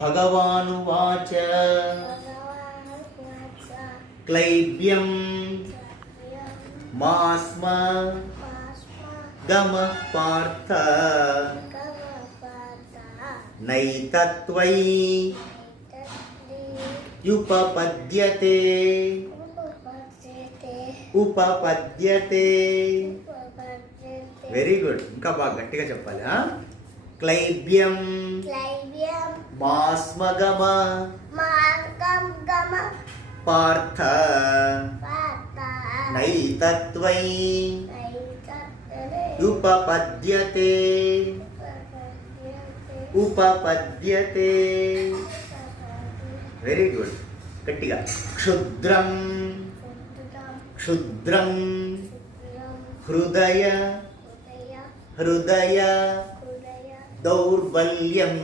भगवानुवाच क्लैब्यं मा स्म गमः पार्थ नैतत्त्वयि युपपद्यते ఉపపద్యతే వెరీ గుడ్ ఇంకా బాగా గట్టిగా చెప్పాలి ఆ? క్లైబ్యం మాస్మగమ పార్థ నైతత్వై ఉపపద్యతే ఉపపద్యతే వెరీ గుడ్ గట్టిగా క్షుద్రం క్షుద్రం హృదయ హృదయ దౌర్బల్యం